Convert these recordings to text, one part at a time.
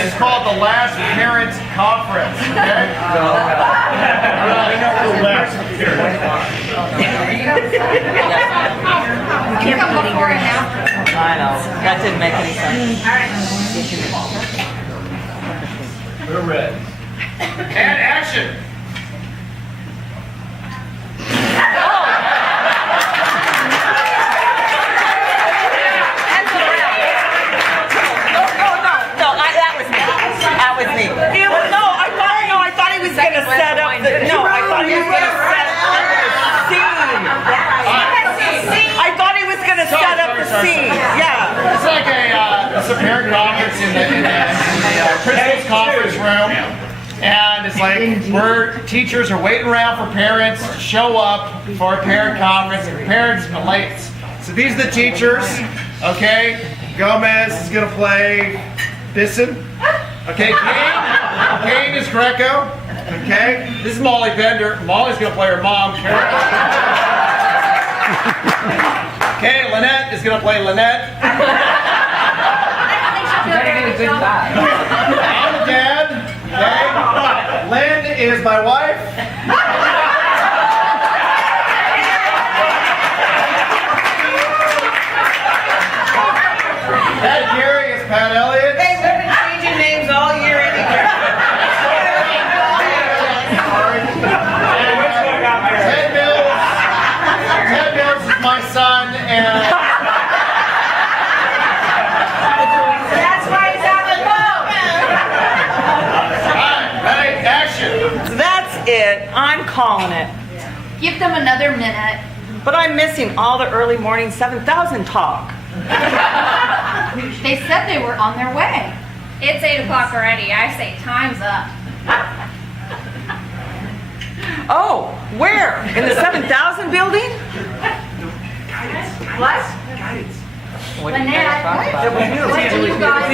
is called the last parent conference. Okay? You come before and after. I know. That didn't make any sense. All right. We're ready. And action. That was me. I thought he was going to set up the, I thought he was going to set up the scene. I thought he was going to set up the scene. Yeah. It's like it's a parent conference in the principal's conference room. And it's like teachers are waiting around for parents to show up for a parent conference. And parents are late. So these are the teachers. Okay. Gomez is going to play Bisson. Okay, Kane is Greco. Okay, this is Molly Bender. Molly's gonna play her mom, Carol. Okay, Lynette is gonna play Lynette. I'm the dad. Okay, Lynn is my wife. Pat Gary is Pat Elliott. Hey, we've been changing names all year anyway. Ted Mills is my son, and That's why he's on the phone. Alright, action. That's it. I'm calling it. Give them another minute. But I'm missing all the early morning 7,000 talk. They said they were on their way. It's 8 o'clock already. I say time's up. Oh, where? In the 7,000 building? What? Lynette, what do you guys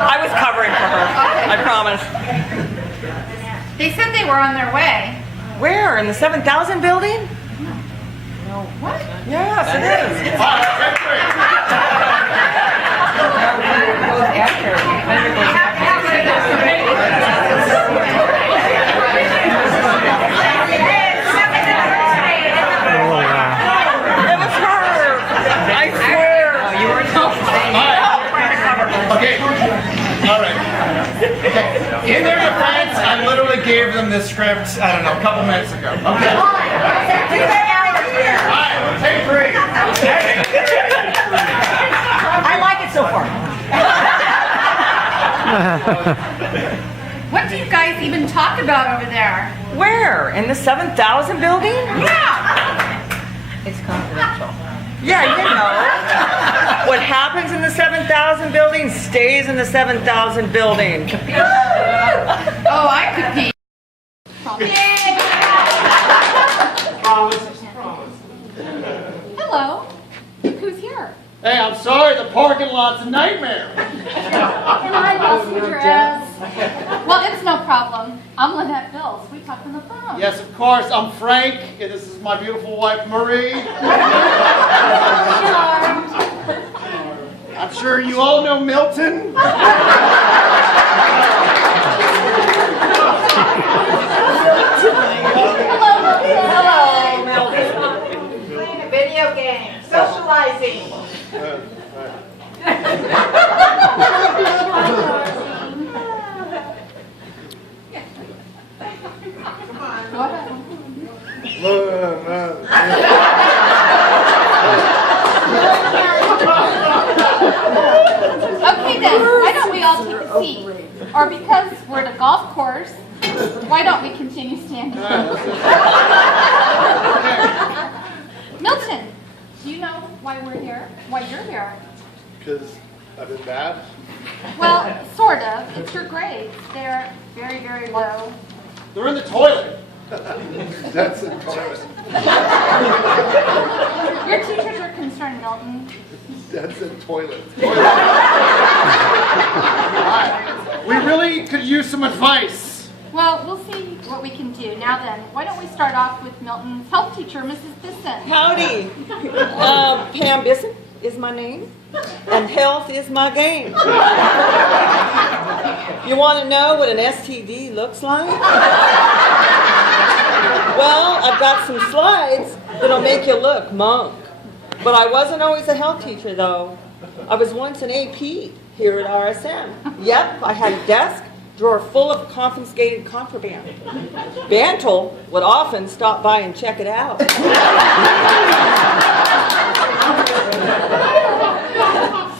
I was covering for her. I promise. They said they were on their way. Where? In the 7,000 building? No, what? Yes, it is. It was her. I swear. You were Okay. All right. Okay. In their defense, I literally gave them this script, I don't know, a couple minutes ago. Okay. All right. Take 3. I like it so far. What do you guys even talk about over there? Where? In the 7,000 building? Yeah. It's confidential. Yeah, you know. What happens in the 7,000 building stays in the 7,000 building. Oh, I could be. Hello. Who's here? Hey, I'm sorry, the parking lot's a nightmare. Can I help you dress? Well, it's no problem. I'm Lynette Bills. We talked on the phone. Yes, of course, I'm Frank, and this is my beautiful wife, Marie. I'm sure you all know Milton. Hello, Milton. Playing a video game. Socializing. Okay then, why don't we all take a seat? Or because we're at a golf course, why don't we continue standing? Milton, do you know why we're here? Why you're here? Because I've been bad. Well, sort of. It's your grades. They're very, very low. They're in the toilet. That's the toilet. Your teachers are concerned, Milton. That's the toilet. We really could use some advice. Well, we'll see what we can do. Now then, why don't we start off with Milton's health teacher, Mrs. Bisson. Howdy. Pam Bisson is my name, and health is my game. You want to know what an STD looks like? Well, I've got some slides that'll make you look monk. But I wasn't always a health teacher, though. I was once an AP here at RSM. Yep, I had a desk drawer full of confiscated contraband. Bantle would often stop by and check it out.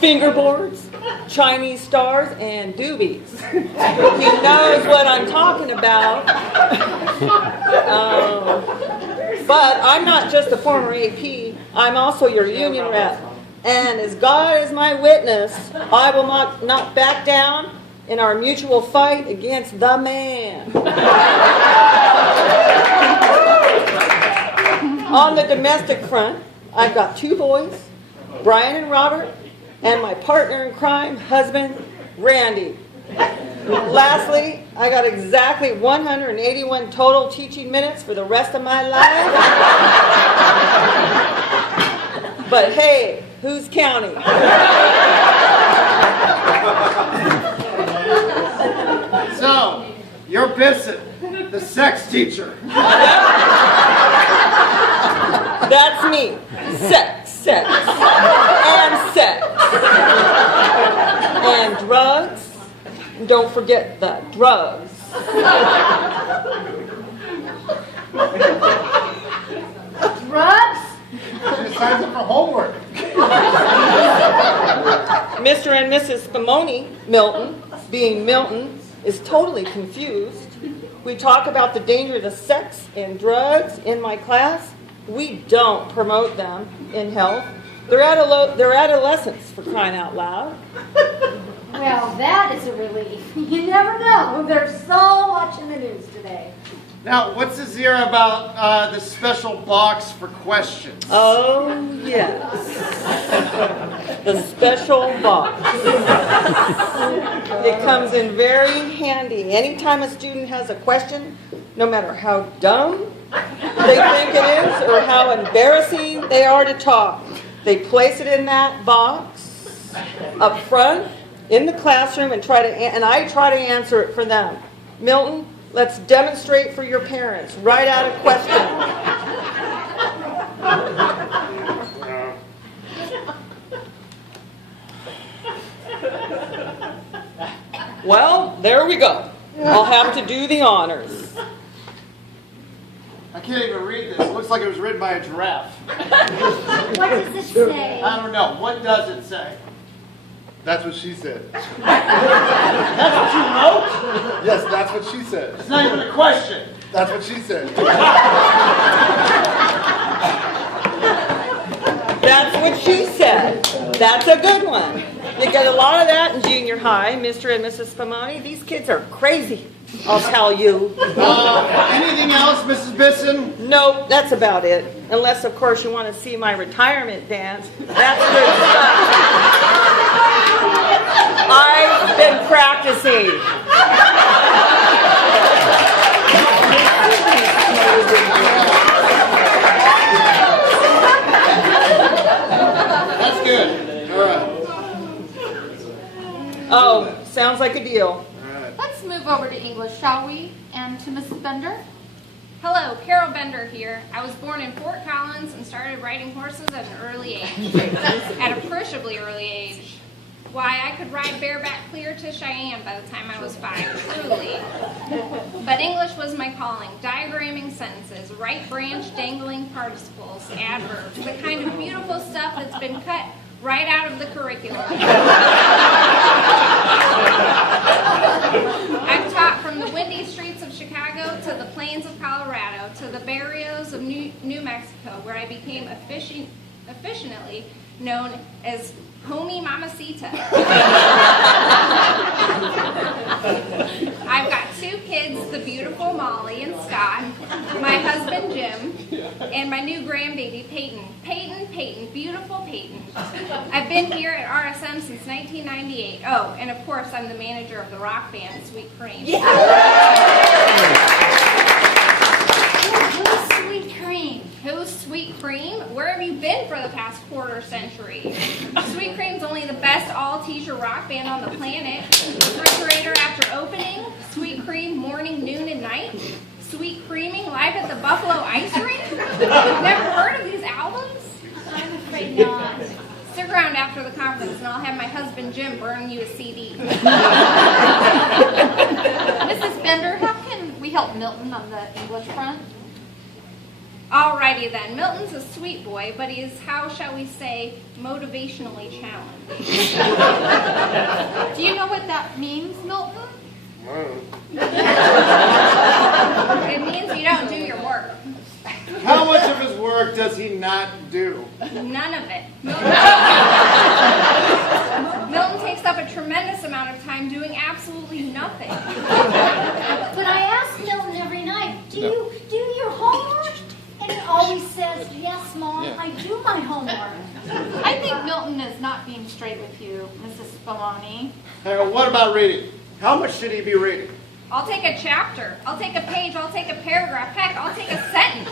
Fingerboards, Chinese stars, and doobies. He knows what I'm talking about. But I'm not just a former AP, I'm also your union rep. And as God is my witness, I will not back down in our mutual fight against the man. On the domestic front, I've got 2 boys, Brian and Robert, and my partner in crime, husband, Randy. Lastly, I got exactly 181 total teaching minutes for the rest of my life. But hey, who's counting? So, you're Bisson, the sex teacher. That's me. Sex, and sex. And drugs. Don't forget the drugs. Drugs? She signs up for homework. Mr. and Mrs. Spumoni, Milton, being Milton, is totally confused. We talk about the danger of the sex and drugs in my class. We don't promote them in health. They're adolescents, for crying out loud. Well, that is a relief. You never know. There's so much in the news today. Now, what's this here about the special box for questions? Oh, yes. The special box. It comes in very handy. Anytime a student has a question, no matter how dumb they think it is or how embarrassing they are to talk, they place it in that box up front in the classroom and I try to answer it for them. Milton, let's demonstrate for your parents. Write out a question. Well, there we go. I'll have to do the honors. I can't even read this. It looks like it was written by a giraffe. What does this say? I don't know. What does it say? That's what she said. That's what you wrote? Yes, that's what she said. It's not even a question. That's what she said. That's what she said. That's a good one. You get a lot of that in junior high, Mr. and Mrs. Spumoni. These kids are crazy, I'll tell you. Anything else, Mrs. Bisson? Nope, that's about it. Unless, of course, you want to see my retirement dance. That's good stuff. I've been practicing. That's good. All right. Oh, sounds like a deal. Let's move over to English, shall we? And to Mrs. Bender. Hello, Carol Bender here. I was born in Fort Collins and started riding horses at an early age. At a appreciably early age. Why, I could ride bareback clear to Cheyenne by the time I was 5, truly. But English was my calling. Diagramming sentences, right branch dangling participles, adverbs, the kind of beautiful stuff that's been cut right out of the curriculum. I've taught from the windy streets of Chicago to the plains of Colorado to the barrios of New Mexico, where I became affectionately known as Homie Mamacita. I've got 2 kids, the beautiful Molly and Scott, my husband Jim, and my new grandbaby Peyton. Peyton, beautiful Peyton. I've been here at RSM since 1998. Oh, and of course I'm the manager of the rock band Sweet Cream. Yeah. Who's Sweet Cream? Who's Sweet Cream? Where have you been for the past quarter century? Sweet Cream's only the best all-teacher rock band on the planet. Refrigerator after Sweet Creaming live at the Buffalo Ice Rink? Never heard of these albums? I'm afraid not. Stick around after the conference and I'll have my husband Jim burn you a CD. Mrs. Bender, how can we help Milton on the English front? Alrighty then, Milton's a sweet boy, but he's, how shall we say, motivationally challenged. Do you know what that means, Milton? It means you don't do your work. How much of his work does he not do? None of it. Milton takes up a tremendous amount of time doing absolutely nothing. But I ask Milton every night, do you do your homework? And he always says, yes, Mom, I do my homework. I think Milton is not being straight with you, Mrs. Spumoni. What about reading? How much should he be reading? I'll take a chapter, I'll take a page, I'll take a paragraph, heck, I'll take a sentence.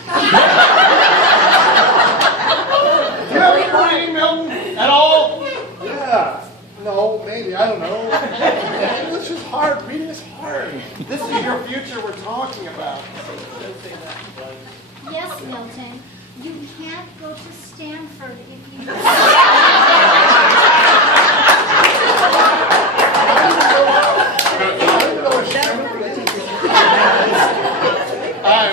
Do you have any reading, Milton, at all? Yeah. No, maybe. I don't know. English is hard. Reading is hard. This is your future we're talking about. Yes, Milton, you can't go to Stanford if you...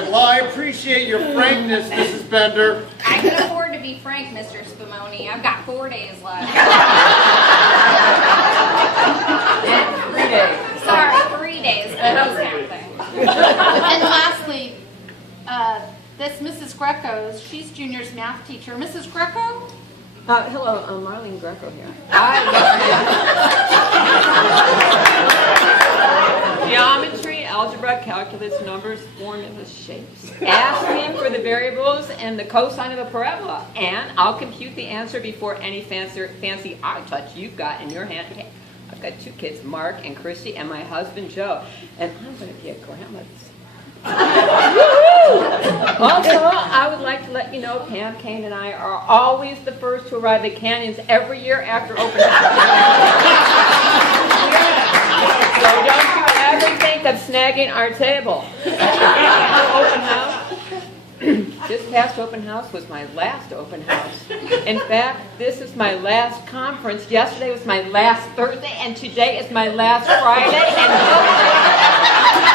Well, I appreciate your frankness, Mrs. Bender. I can afford to be frank, Mr. Spumoni. I've got 4 days left. And 3 days. Sorry, 3 days, but who's counting? And lastly, this Mrs. Greco's, she's Junior's math teacher. Mrs. Greco? Hello, Marlene Greco here. Geometry, algebra, calculus, numbers, formulas, shapes. Ask him for the variables and the cosine of a parabola, and I'll compute the answer before any fancy eye touch you've got in your hand. Hey, I've got 2 kids, Mark and Christy, and my husband Joe, and I'm going to be a grandmother. Also, I would like to let you know Pam, Kane, and I are always the first to arrive at Canyons every year after open house. So don't you ever think of snagging our table. Open house. This past open house was my last open house. In fact, this is my last conference. Yesterday was my last Thursday, and today is my last Friday, and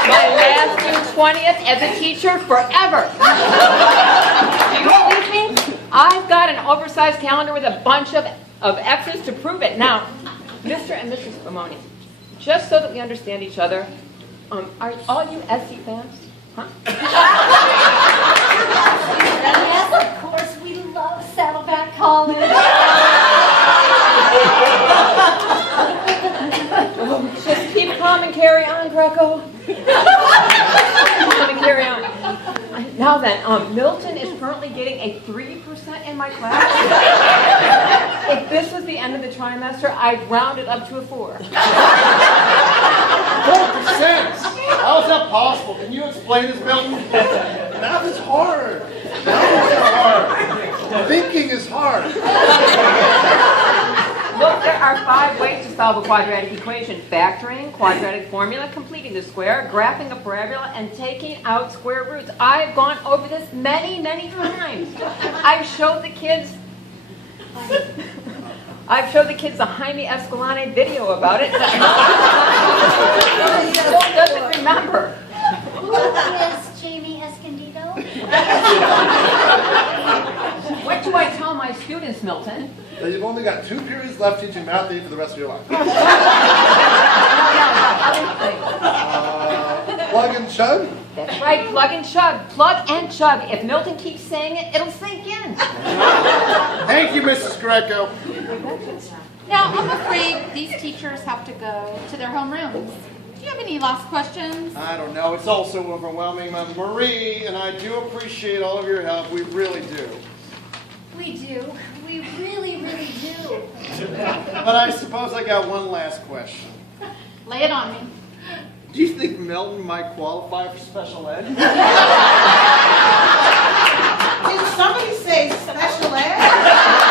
my last June 20th as a teacher forever. Do you believe me? I've got an oversized calendar with a bunch of X's to prove it. Now, Mr. and Mrs. Spumoni, just so that we understand each other, are all you SC fans? Huh? Yes, of course, we love Saddleback College. Just keep calm and carry on, Greco. Calm and carry on. Now then, Milton is currently getting a 3% in my class. If this was the end of the trimester, I'd round it up to a 4. 4%? How is that possible? Can you explain this, Milton? Math is hard. Math is hard. Thinking is hard. Look, there are 5 ways to solve a quadratic equation: factoring, quadratic formula, completing the square, graphing a parabola, and taking out square roots. I've gone over this many, many times. I've showed the kids the Jaime Escalante video about it, but still doesn't remember. Who is Jamie Escondido? What do I tell my students, Milton? That you've only got 2 periods left teaching math for the rest of your life. Plug and chug? That's right, plug and chug. Plug and chug. If Milton keeps saying it, it'll sink in. Thank you, Mrs. Greco. Now, I'm afraid these teachers have to go to their homerooms. Do you have any last questions? I don't know. It's all so overwhelming. Marie and I do appreciate all of your help. We really do. We do. We really, really do. But I suppose I got one last question. Lay it on me. Do you think Milton might qualify for special ed? Did somebody say special ed?